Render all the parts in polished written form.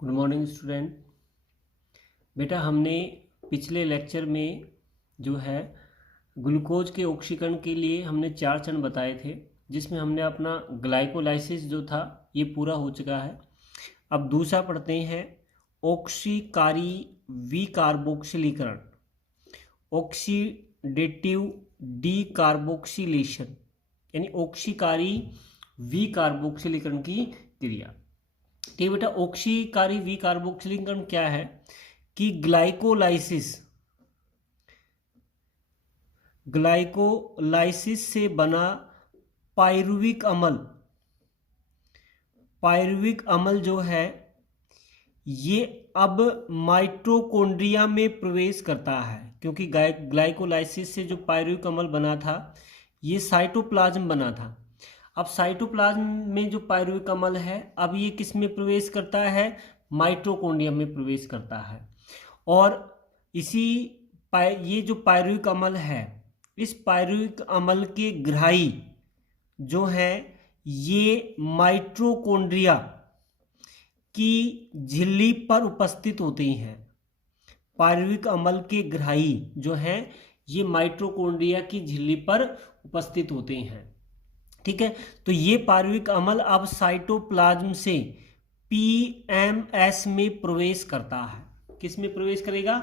Good morning student. बेटा हमने पिछले लेक्चर में जो है ग्लूकोज के ऑक्सीकरण के लिए हमने 4 चरण बताए थे, जिसमें हमने अपना ग्लाइकोलाइसिस जो था ये पूरा हो चुका है। अब दूसरा पढ़ते हैं ऑक्सीकारी विकार्बोक्सिलीकरण, ऑक्सीडेटिव डीकार्बोक्सिलेशन, यानी ऑक्सीकारी विकार्बोक्सिलीकरण की क्रिया। ठीक बेटा, ऑक्सीकारी विकार्बोक्सिलीकरण क्या है कि ग्लाइकोलाइसिस से बना पायरुविक अम्ल जो है ये अब माइटोकॉन्ड्रिया में प्रवेश करता है, क्योंकि ग्लाइकोलाइसिस से जो पायरुविक अम्ल बना था ये साइटोप्लाज्म बना था। अब साइटोप्लाज्म में जो पायरुविक अम्ल है अब ये किस में प्रवेश करता है? माइटोकॉन्ड्रिया में प्रवेश करता है। और ये जो पायरुविक अम्ल है, इस पायरुविक अम्ल के ग्राही जो है ये माइटोकॉन्ड्रिया की झिल्ली पर उपस्थित होते हैं। पायरुविक अम्ल के ग्राही जो है ये माइटोकॉन्ड्रिया की झिल्ली पर उपस्थित होते हैं। ठीक है, तो ये पायरुविक अम्ल अब साइटोप्लाज्म से पीएमएस में प्रवेश करता है। किस में प्रवेश करेगा?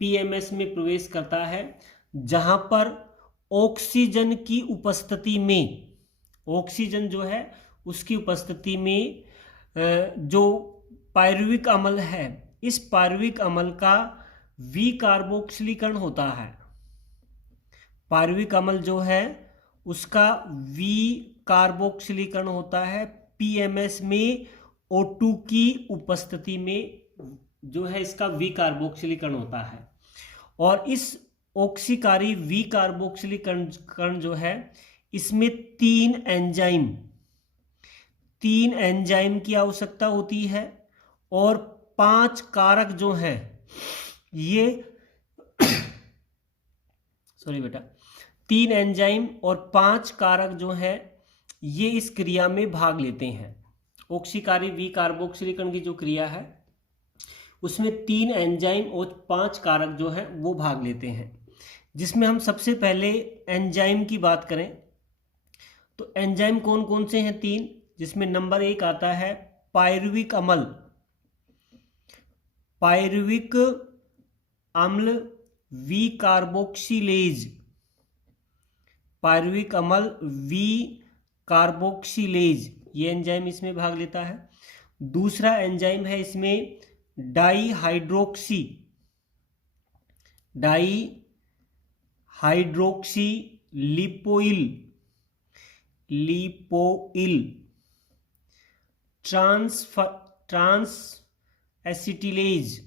पीएमएस में प्रवेश करता है, जहां पर ऑक्सीजन की उपस्थिति में, ऑक्सीजन जो है उसकी उपस्थिति में जो पायरुविक अम्ल है, इस पायरुविक अम्ल का विकार्बोक्सिलीकरण होता है। पायरुविक अम्ल जो है उसका विकार्बोक्सिलीकरण होता है पीएमएस में O2 की उपस्थिति में, जो है इसका विकार्बोक्सिलीकरण होता है। और इस ऑक्सीकारी विकार्बोक्सिलीकरण जो है इसमें 3 एंजाइम की आवश्यकता होती है और 5 कारक जो है ये सॉरी बेटा, 3 एंजाइम और 5 कारक जो है ये इस क्रिया में भाग लेते हैं। ऑक्सीकारी विकार्बोक्सिलीकरण की जो क्रिया है उसमें 3 एंजाइम और 5 कारक जो है वो भाग लेते हैं, जिसमें हम सबसे पहले एंजाइम की बात करें तो एंजाइम कौन कौन से हैं? 3, जिसमें नंबर 1 आता है पायरुविक अम्ल विकार्बोक्सिलेज। पायरुविक अम्ल विकार्बोक्सिलेज ये एंजाइम इसमें भाग लेता है। दूसरा एंजाइम है इसमें डाईहाइड्रोक्सी लिपोइल ट्रांस एसिटिलेज।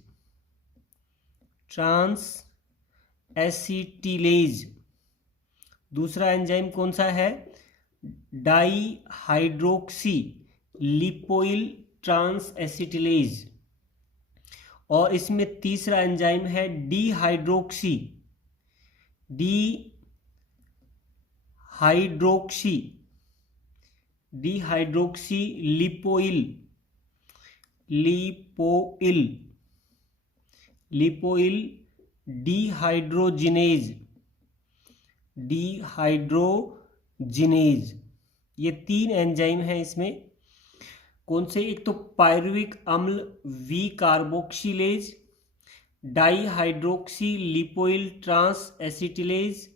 दूसरा एंजाइम कौन सा है? Dihydroxy lipoyl transacetylase. और इसमें तीसरा एंजाइम है डीहाइड्रोक्सी लिपोइल डिहाइड्रोजिनेज। ये 3 एंजाइम हैं इसमें। कौन से? एक तो पायरुविक अम्ल विकार्बोक्सिलेज, dihydroxy lipoyl trans एसिटिलेज,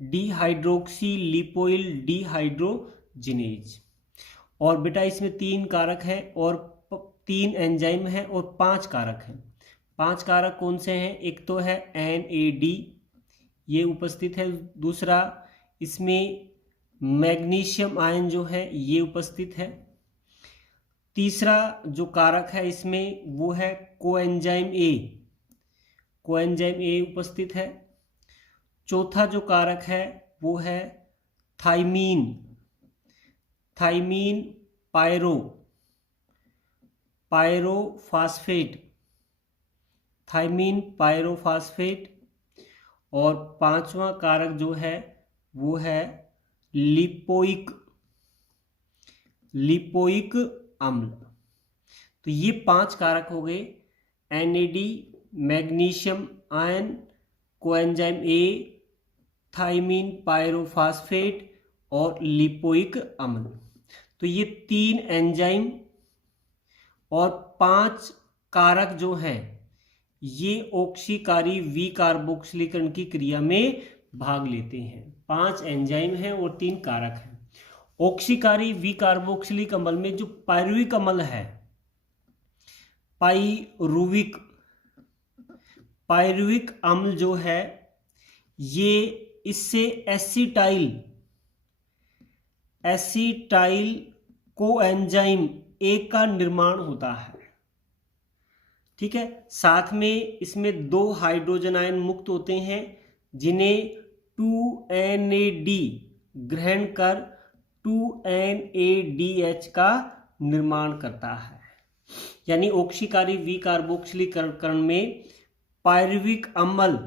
dehydroxy लिपोइल dehydrogenase. और बेटा इसमें 3 कारक हैं और 3 एंजाइम हैं और 5 कारक हैं। 5 कारक कौन से हैं? एक तो है NAD, ये उपस्थित है। दूसरा इसमें मैग्नीशियम आयन जो है ये उपस्थित है। तीसरा जो कारक है इसमें वो है कोएंजाइम ए उपस्थित है। चौथा जो कारक है वो है थाइमीन पायरोफास्फेट। और 5वां कारक जो है वो है लिपोइक अम्ल। तो ये 5 कारक हो गए, NAD, magnesium ion, coenzyme A, thiamine, pyrophosphate और लिपोइक अम्ल। तो ये 3 एंजाइम और 5 कारक जो हैं ये ऑक्सीकारी विकार्बोक्सिलीकरण की क्रिया में भाग लेते हैं। 5 एंजाइम हैं और 3 कारक हैं। ऑक्सीकारी विकार्बोक्सिलिक अम्ल में जो पायरुविक अम्ल है, पायरुविक अम्ल जो है ये इससे एसिटाइल कोएंजाइम ए का निर्माण होता है। ठीक है, साथ में इसमें 2 हाइड्रोजन आयन मुक्त होते हैं जिन्हें 2NAD ग्रहण कर 2NADH का निर्माण करता है। यानी ऑक्सीकारी विकार्बोक्सिलीकरण में पायरुविक अम्ल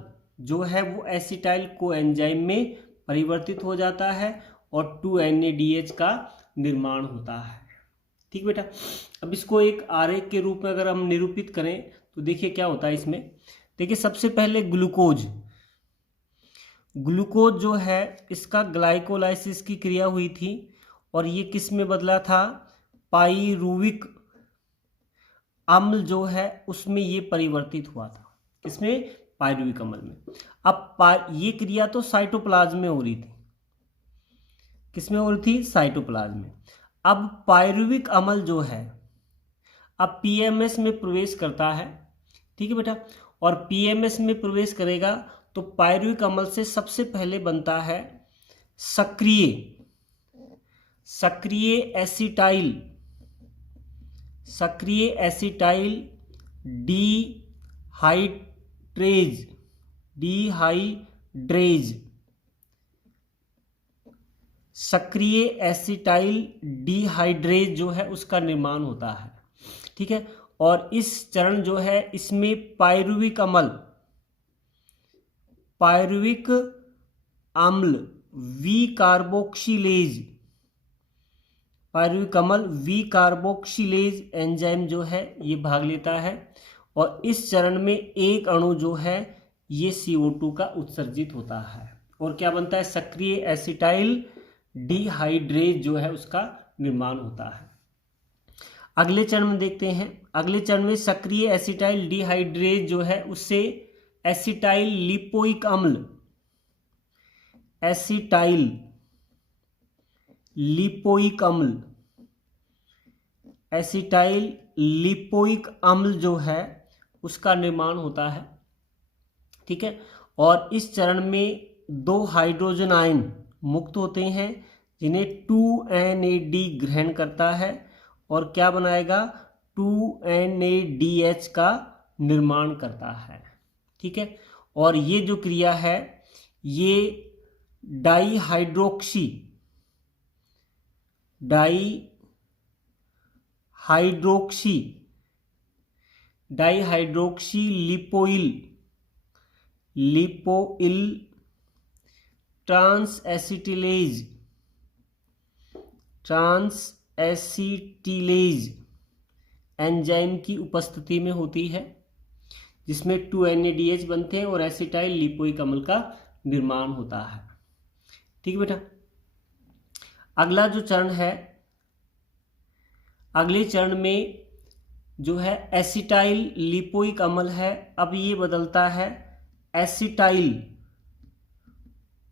जो है वो एसिटाइल कोएंजाइम में परिवर्तित हो जाता है और 2NADH का निर्माण होता है। ठीक बेटा, अब इसको एक आरेख के रूप में अगर हम निरूपित करें तो देखिए क्या होता है इसमें। देखिए सबसे पहले ग्लूकोज जो है इसका ग्लाइकोलाइसिस की क्रिया हुई थी और ये किस में बदला था, पायरुविक अम्ल जो है उसमें ये परिवर्तित हुआ था। किसमें, पायरुविक अम्ल में। अब ये क्रिया तो साइटोप्लाज्म में हो रही थी। किसमें हो रही थी, साइटोप्लाज्म में। अब पायरुविक अम्ल जो है अब PMS में प्रवेश करता है। ठीक है बेटा, और PMS में प्रवेश करेगा तो पायरुविक अम्ल से सबसे पहले बनता है सक्रिय एसिटाइल डिहाइड्रेज सक्रिय एसिटाइल डिहाइड्रेज जो है उसका निर्माण होता है। ठीक है, और इस चरण जो है इसमें पायरुविक अम्ल विकार्बोक्सिलेज एंजाइम जो है ये भाग लेता है और इस चरण में एक अणु जो है ये CO2 का उत्सर्जित होता है और क्या बनता है, सक्रिय एसिटाइल डिहाइड्रेज जो है उसका निर्माण होता है। अगले चरण में देखते हैं। अगले चरण में सक्रिय एसिटाइल डिहाइड्रेज जो है उससे एसिटाइल लिपोइक अम्ल जो है उसका निर्माण होता है। ठीक है, और इस चरण में 2 हाइड्रोजन आयन मुक्त होते हैं जिन्हें 2NAD ग्रहण करता है और क्या बनाएगा, 2NADH का निर्माण करता है। ठीक है, और ये जो क्रिया है ये डाईहाइड्रोक्सी लिपोइल ट्रांस एसिटिलेज एंजाइम की उपस्थिति में होती है जिसमें 2NADH बनते हैं और एसिटाइल लिपोइक अम्ल का निर्माण होता है। ठीक है बेटा, अगला जो चरण है, अगले चरण में जो है एसिटाइल लिपोइक अम्ल है, अब ये बदलता है एसिटाइल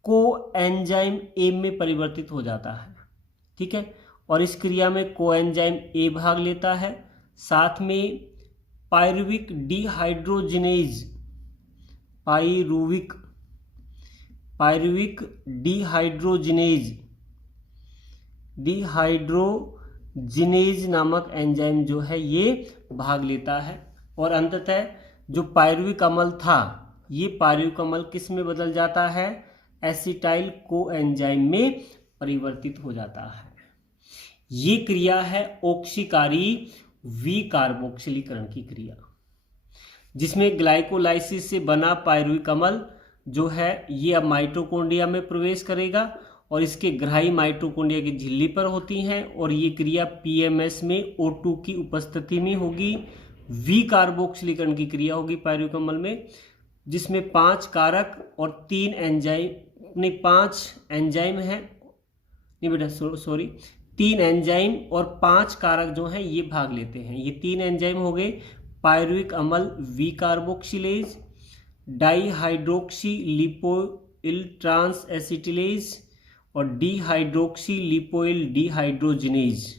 कोएंजाइम ए में परिवर्तित हो जाता है। ठीक है, और इस क्रिया में कोएंजाइम ए भाग लेता है, साथ में पायरुविक डिहाइड्रोजिनेज नामक एंजाइम जो है ये भाग लेता है और अंततः जो पायरुविक अम्ल था ये पायरुविक अम्ल किस में बदल जाता है, एसिटाइल कोएंजाइम में परिवर्तित हो जाता है। ये क्रिया है ऑक्सीकारी विकार्बोक्सिलीकरण की क्रिया, जिसमें ग्लाइकोलाइसिस से बना पायरुविक अम्ल जो है ये अब माइटोकॉन्ड्रिया में प्रवेश करेगा और इसके ग्राही माइटोकॉन्ड्रिया की झिल्ली पर होती हैं और ये क्रिया पीएमएस में O2 की उपस्थिति में होगी। वी कार्बोक्सिलीकरण की क्रिया होगी पायरुविक अम्ल में, जिसमें 5 कारक और 3 एंजाइम, नहीं 5 एंजाइम है, नहीं बेटा सॉरी 3 एंजाइम और 5 कारक जो हैं ये भाग लेते हैं। ये 3 एंजाइम हो गए पायरुविक अम्ल वी carboxylase, dihydroxy lipoyl transacetylase और डीहाइड्रोक्सी लिपोइल डिहाइड्रोजिनेज,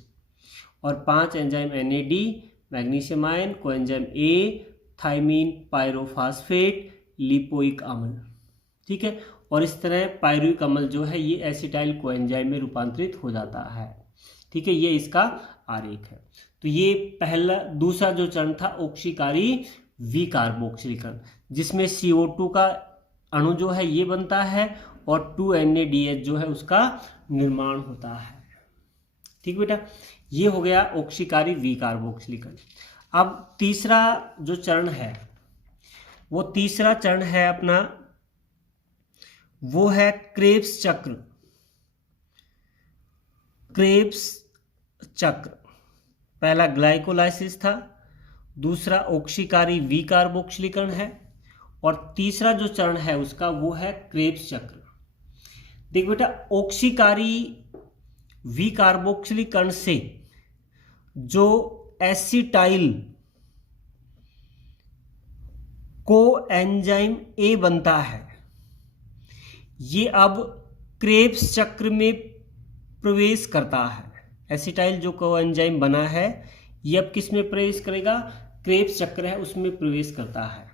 और 5 enzyme NAD, magnesium ion, coenzyme A, thiamine pyrophosphate, lipoic अम्ल। ठीक है, और इस तरह पायरुविक अम्ल जो है ये एसिटाइल कोएंजाइम में रूपांतरित हो जाता है। ठीक है, ये इसका आरेख है। तो ये पहला, दूसरा जो चरण था ऑक्सीकारी वी कार्बोक्सिलीकरण, जिसमें CO2 का अणु जो है ये बनता है और 2NADH जो है उसका निर्माण होता है। ठीक बेटा, ये हो गया ऑक्सीकारी वी कार्बोक्सिलीकरण। अब तीसरा जो चरण है, वो तीसरा चरण है अपना, वो है क्रेब्स चक्र। क्रेब्स चक्र, पहला ग्लाइकोलाइसिस था, दूसरा ऑक्सीकारी वी कार्बोक्सिलीकरण है, और तीसरा जो चरण है उसका वो है क्रेब्स चक्र। देख बेटा, ऑक्सीकारी वी कार्बोक्सिलीकरण से जो एसिटाइल कोएंजाइम A बनता है, ये अब क्रेब्स चक्र में प्रवेश करता है। एसिटाइल जो कोएंजाइम बना है ये अब किस में प्रवेश करेगा? क्रेब्स चक्र है उसमें प्रवेश करता है।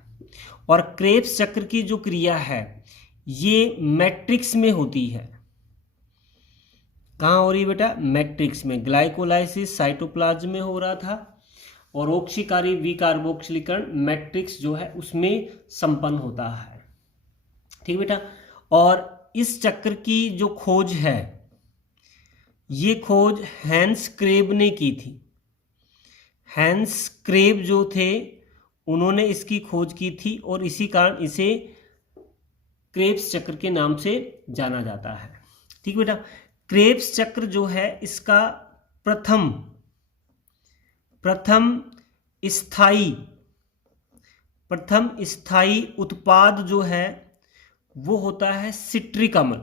और क्रेब्स चक्र की जो क्रिया है ये मैट्रिक्स में होती है। कहाँ हो रही है बेटा? मैट्रिक्स में। ग्लाइकोलाइसिस साइटोप्लाज्म में हो रहा था और ऑक्सीकारी वी कार्बोक्सिलीकरण मैट्रिक्स जो है उसमें संपन्न होता है। ठीक बेटा, और इस चक्र की जो खोज है ये खोज हैंस क्रेब ने की थी। हैंस क्रेब जो थे उन्होंने इसकी खोज की थी और इसी कारण इसे क्रेब्स चक्र के नाम से जाना जाता है। ठीक बेटा, क्रेब्स चक्र जो है इसका प्रथम स्थायी उत्पाद जो है वो होता है सिट्रिक अम्ल।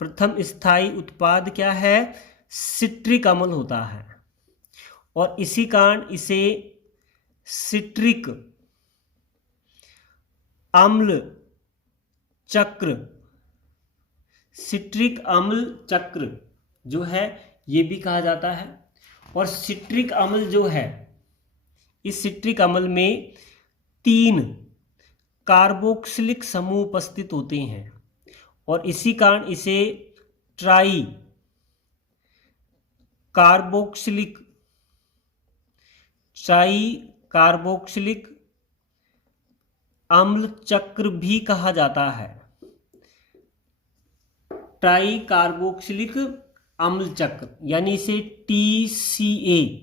प्रथम स्थायी उत्पाद क्या है? सिट्रिक अम्ल होता है और इसी कारण इसे सिट्रिक अम्ल चक्र जो है ये भी कहा जाता है। और सिट्रिक अम्ल जो है, इस सिट्रिक अम्ल में 3 कार्बोक्सिलिक समूह उपस्थित होते हैं और इसी कारण इसे ट्राई कार्बोक्सिलिक अम्ल चक्र भी कहा जाता है। ट्राई कार्बोक्सिलिक अम्ल चक्र यानी इसे TCA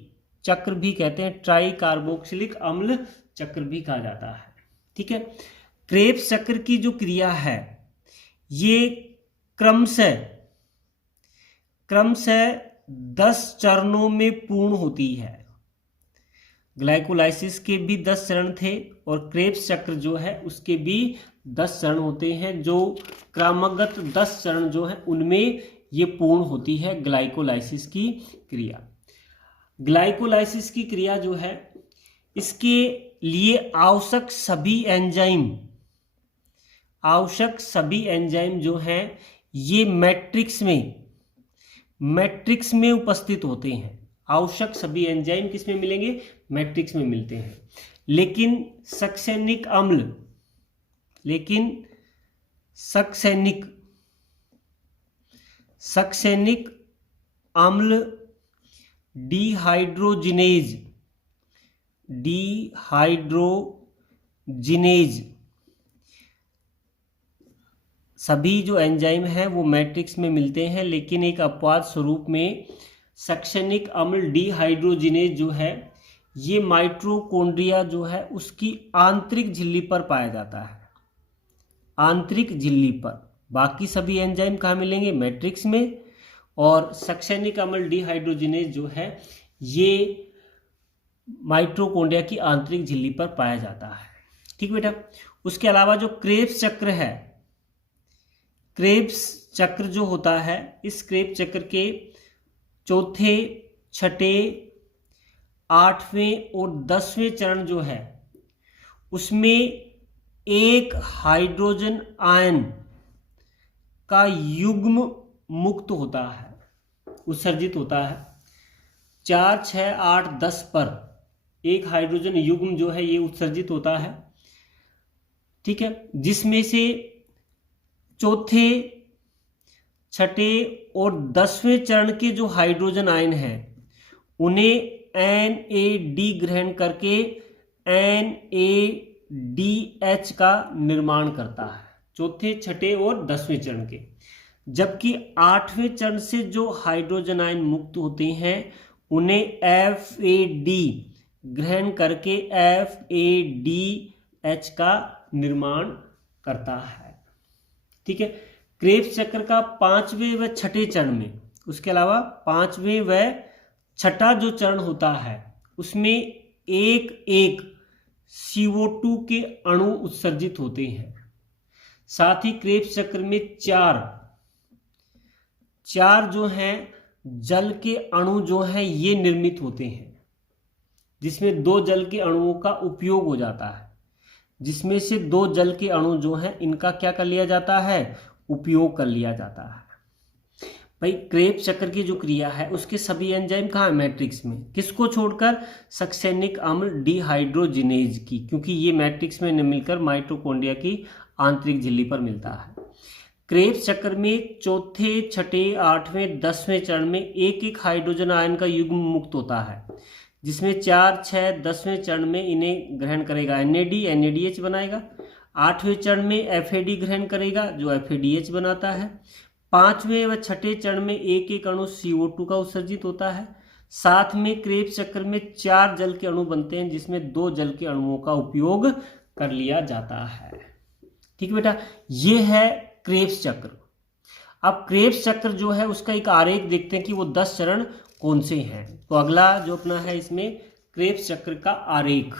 चक्र भी कहते हैं, ट्राई कार्बोक्सिलिक अम्ल चक्र भी कहा जाता है। ठीक है, क्रेब्स चक्र की जो क्रिया है ये क्रमशः 10 चरणों में पूर्ण होती है। ग्लाइकोलाइसिस के भी 10 चरण थे और क्रेब्स चक्र जो है उसके भी 10 चरण होते हैं, जो क्रमगत 10 चरण जो हैं उनमें ये पूर्ण होती है ग्लाइकोलाइसिस की क्रिया। ग्लाइकोलाइसिस की क्रिया जो है इसके लिए आवश्यक सभी एंजाइम जो हैं ये मैट्रिक्स में उपस्थित होते हैं। आवश्यक सभी एंजाइम किस में मिलेंगे? मैट्रिक्स में मिलते हैं। लेकिन सक्सेनिक अम्ल डिहाइड्रोजिनेज सभी जो एंजाइम हैं वो मैट्रिक्स में मिलते हैं, लेकिन एक अपवाद स्वरूप में सक्सेनिक अम्ल डिहाइड्रोजिनेज जो है ये माइटोकॉन्ड्रिया जो है उसकी आंतरिक झिल्ली पर पाया जाता है। आंतरिक झिल्ली पर बाकी सभी एंजाइम कहाँ मिलेंगे? मैट्रिक्स में। और सक्सेनिक अम्ल डिहाइड्रोजिनेज जो है ये माइटोकॉन्ड्रिया की आंतरिक झिल्ली पर पाया जाता है। ठीक बेटा। उसके अलावा जो क्रेब्स चक्र है, क्रेब्स चक्र जो होता है, इस क्रेब्स चक्र के चौथे, छठे, 8वें और 10वें चरण जो है उसमें एक हाइड्रोजन आयन का युग्म मुक्त होता है, उत्सर्जित होता है। 4, 6, 8, 10 पर एक हाइड्रोजन युग्म जो है ये उत्सर्जित होता है। ठीक है। जिसमें से चौथे, छठे और 10वें चरण के जो हाइड्रोजन आयन हैं उन्हें NAD ग्रहण करके NADH का निर्माण करता है, चौथे, छठे और 10वें चरण के। जबकि 8वें चरण से जो हाइड्रोजन आयन मुक्त होते हैं उन्हें FAD ग्रहण करके FADH का निर्माण करता है। ठीक है। क्रेब्स चक्र का 5वें व छठे चरण में, उसके अलावा 5वें व छठा जो चरण होता है उसमें एक एक CO2 के अणु उत्सर्जित होते हैं। साथ ही क्रेब्स चक्र में चार जो हैं जल के अणु जो हैं ये निर्मित होते हैं, जिसमें 2 जल के अणुओं का उपयोग हो जाता है। जिसमें से 2 जल के अणु जो हैं इनका क्या कर लिया जाता है? उपयोग कर लिया जाता है। भाई क्रेब्स चक्र की जो क्रिया है उसके सभी एंजाइम कहाँ है? मैट्रिक्स में। किसको छोड़कर? सक्सेनिक अम्ल डिहाइड्रोजिनेज की, क्योंकि ये मैट्रिक्स में न मिलकर माइटोकॉन्ड्रिया की आंतरिक झिल्ली पर मिलता है। क्रेब्स चक्र में चौथे, छठे, 8वें, 10वें चरण में एक एक हाइड्रोजन आयन का युग्म मुक्त होता है, जिसमें 4, 6, 10वें चरण में इन्हें ग्रहण करेगा NADH बनाएगा। 8वें चरण में FAD ग्रहण करेगा जो FADH बनाता है। 5वें व छठे चरण में एक एक अणु CO2 का उत्सर्जित होता है। साथ में क्रेब्स चक्र में 4 जल के अणु बनते हैं, जिसमें 2 जल के अणुओं का उपयोग कर लिया जाता है। ठीक बेटा, ये है क्रेब्स चक्र। अब क्रेब्स चक्र जो है उसका एक आरेख देखते हैं कि वो 10 चरण कौन से हैं। तो अगला जो अपना है इसमें क्रेब्स चक्र का आरेख।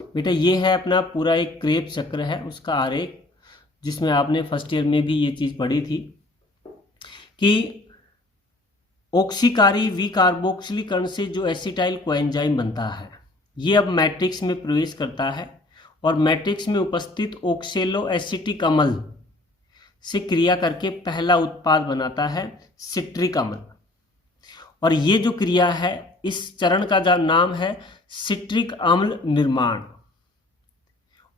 बेटा ये है अपना पूरा एक क्रेब्स चक्र है, उसका आरेख, जिसमें आपने फर्स्ट ईयर में भी ये चीज़ पढ़ी थी कि ऑक्सीकारी विकार्बोक्सिलीकरण से जो एसिटाइल कोएंजाइम बनता है ये अब मैट्रिक्स में प्रवेश करता है और मैट्रिक्स में उपस्थित ऑक्सेलो एसिटिक अम्ल से क्रिया करके पहला उत्पाद बनाता है सिट्रिक अम्ल। और ये जो क्रिया है इस चरण का जो नाम है सिट्रिक अम्ल निर्माण।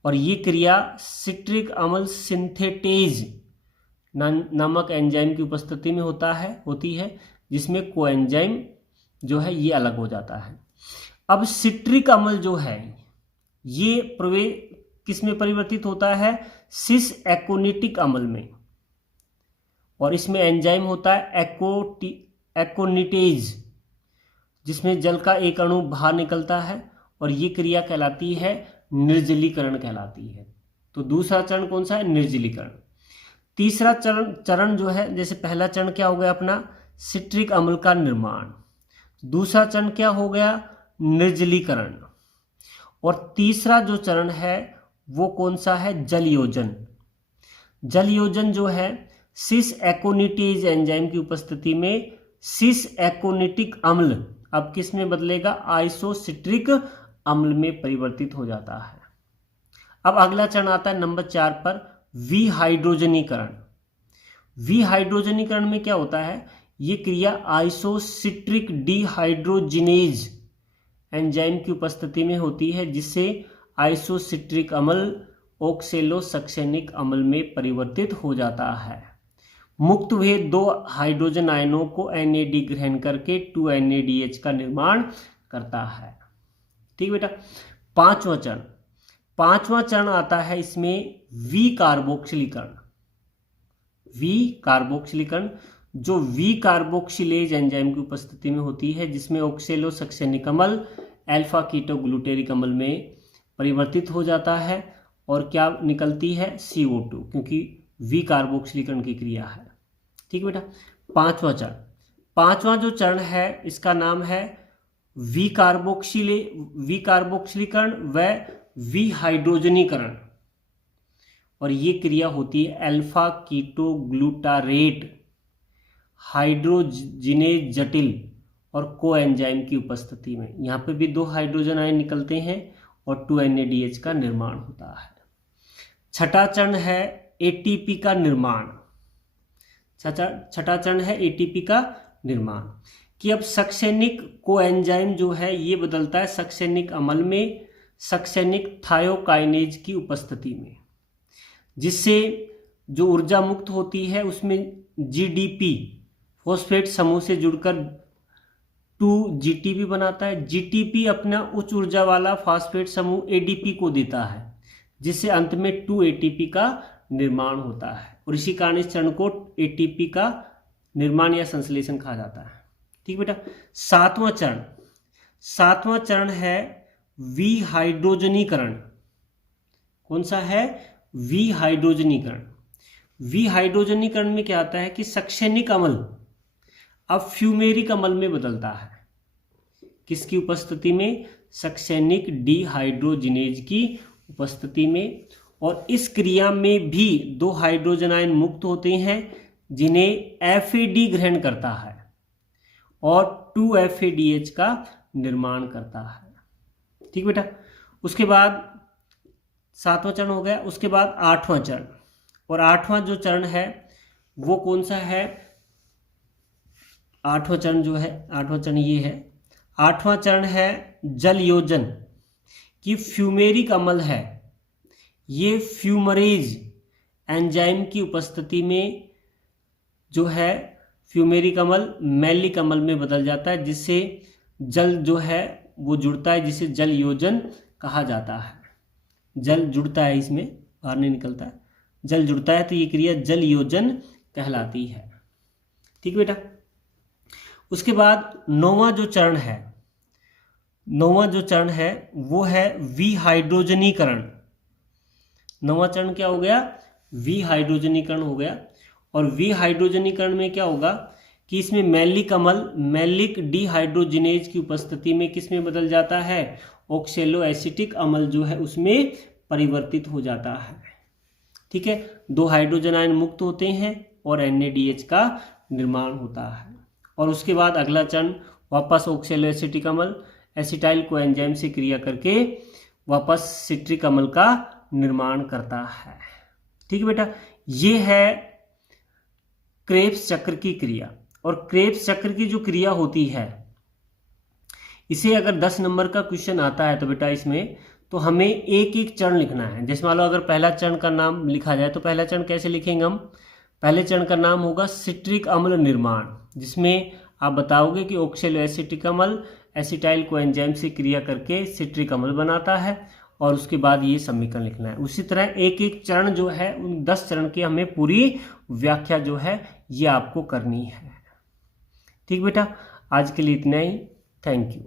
और ये क्रिया सिट्रिक अम्ल सिंथेटेज नामक एंजाइम की उपस्थिति में होती है, जिसमें कोएंजाइम जो है ये अलग हो जाता है। अब सिट्रिक अम्ल जो है ये किस में परिवर्तित होता है? सिस एकोनिटिक अम्ल में। और इसमें एंजाइम होता है एकोनिटेज, जिसमें जल का एक अणु बाहर निकलता है और ये क्रिया कहलाती है निर्जलीकरण कहलाती है। तो दूसरा चरण कौन सा है? निर्जलीकरण। तीसरा चरण जो है, जैसे पहला चरण क्या हो गया अपना? सिट्रिक अम्ल का निर्माण। दूसरा चरण क्या हो गया? निर्जलीकरण। और तीसरा जो चरण है वो कौन सा है? जलयोजन। जलयोजन जो है सिस एकोनिटेज एंजाइम की उपस्थिति में सिस एकोनिटिक अम्ल अब किस में बदलेगा? आइसोसिट्रिक अम्ल में परिवर्तित हो जाता है। अब अगला चरण आता है नंबर 4 पर, विहाइड्रोजनीकरण। विहाइड्रोजनीकरण में क्या होता है? ये क्रिया आइसोसिट्रिक डिहाइड्रोजिनेज एंजाइम की उपस्थिति में होती है, जिससे आइसोसिट्रिक अम्ल ऑक्सेलोसक्सेनिक अम्ल में परिवर्तित हो जाता है। मुक्त हुए 2 हाइड्रोजन आयनों को NAD ग्रहण करके 2NADH का निर्माण करता है। ठीक बेटा। पांचवा चरण आता है इसमें विकार्बोक्सिलीकरण। विकार्बोक्सिलीकरण जो विकार्बोक्सिलेज एंजाइम की उपस्थिति में होती है, जिसमें ऑक्सेलोसक्सेनिक अम्ल अल्फा कीटोग्लूटेरिक अम्ल में परिवर्तित हो जाता है और क्या निकलती है? CO2, क्योंकि वी कार्बोक्सिलीकरण की क्रिया है। ठीक बेटा। पांचवा जो चरण है इसका नाम है वी कार्बोक्सिलीकरण व वी हाइड्रोजनीकरण, और ये क्रिया होती है अल्फा कीटोग्लूटारेट हाइड्रोजिनेज जटिल और कोएंजाइम की उपस्थिति में। यहाँ पे भी 2 हाइड्रोजन आयन निकलते हैं और 2 NADH का निर्माण होता है। छठा चरण है एटीपी का निर्माण। छठा चरण है एटीपी का निर्माण, कि अब सक्सेनिक कोएंजाइम जो है ये बदलता है सक्सेनिक अम्ल में सक्सेनिक थायोकाइनेज की उपस्थिति में, जिससे जो ऊर्जा मुक्त होती है उसमें GDP फॉस्फेट समूह से जुड़कर 2GTP बनाता है। GTP अपना उच्च ऊर्जा वाला फॉस्फेट समूह ADP को देता है, जिससे अंत में 2 ATP का निर्माण होता है, और इसी कारण इस चरण को ATP का निर्माण या संश्लेषण कहा जाता है। ठीक बेटा। सातवां चरण है विहाइड्रोजनीकरण। कौन सा है? विहाइड्रोजनीकरण। विहाइड्रोजनीकरण में क्या आता है कि सक्सेनिक अम्ल अब फ्यूमेरिक अम्ल में बदलता है। किसकी उपस्थिति में? सक्सेनिक डिहाइड्रोजिनेज की उपस्थिति में। और इस क्रिया में भी 2 हाइड्रोजन आयन मुक्त होते हैं जिन्हें FAD ग्रहण करता है और 2FADH का निर्माण करता है। ठीक बेटा। उसके बाद 7वां चरण हो गया। उसके बाद 8वां चरण, और 8वां जो चरण है वो कौन सा है? 8वां चरण जो है, 8वां चरण ये है। 8वां चरण है जल योजन, कि फ्यूमेरिक अम्ल है ये फ्यूमरेज एंजाइम की उपस्थिति में जो है फ्यूमेरिक अम्ल मैलिक अम्ल में बदल जाता है, जिससे जल जो है वो जुड़ता है, जिसे जल योजन कहा जाता है। जल जुड़ता है, इसमें बाहर नहीं निकलता है, जल जुड़ता है, तो ये क्रिया जल योजन कहलाती है। ठीक बेटा। उसके बाद 9वां जो चरण है वो है विहाइड्रोजनीकरण। 9वां चरण क्या हो गया? विहाइड्रोजनीकरण हो गया। और विहाइड्रोजनीकरण में क्या होगा कि इसमें मैलिक अम्ल मैलिक डिहाइड्रोजिनेज की उपस्थिति में किस में बदल जाता है? ऑक्सेलो एसिटिक अम्ल जो है उसमें परिवर्तित हो जाता है। ठीक है। 2 हाइड्रोजन आयन मुक्त होते हैं और NADH का निर्माण होता है। और उसके बाद अगला चरण वापस ऑक्सेलो एसिटिक अम्ल एसिटाइल कोएंजाइम से क्रिया करके वापस सिट्रिक अम्ल का निर्माण करता है। ठीक है बेटा। ये है क्रेब्स चक्र की क्रिया। और क्रेब्स चक्र की जो क्रिया होती है, इसे अगर 10 नंबर का क्वेश्चन आता है तो बेटा इसमें तो हमें एक एक चरण लिखना है। जैसे मान लो अगर पहला चरण का नाम लिखा जाए तो पहला चरण कैसे लिखेंगे हम? पहले चरण का नाम होगा सिट्रिक अम्ल निर्माण, जिसमें आप बताओगे कि ऑक्सेलो एसिटिक अम्ल एसिटाइल कोएंजाइम से क्रिया करके सिट्रिक अम्ल बनाता है, और उसके बाद ये समीकरण लिखना है। उसी तरह एक एक चरण जो है उन 10 चरण की हमें पूरी व्याख्या जो है ये आपको करनी है। ठीक बेटा। आज के लिए इतना ही। Thank you.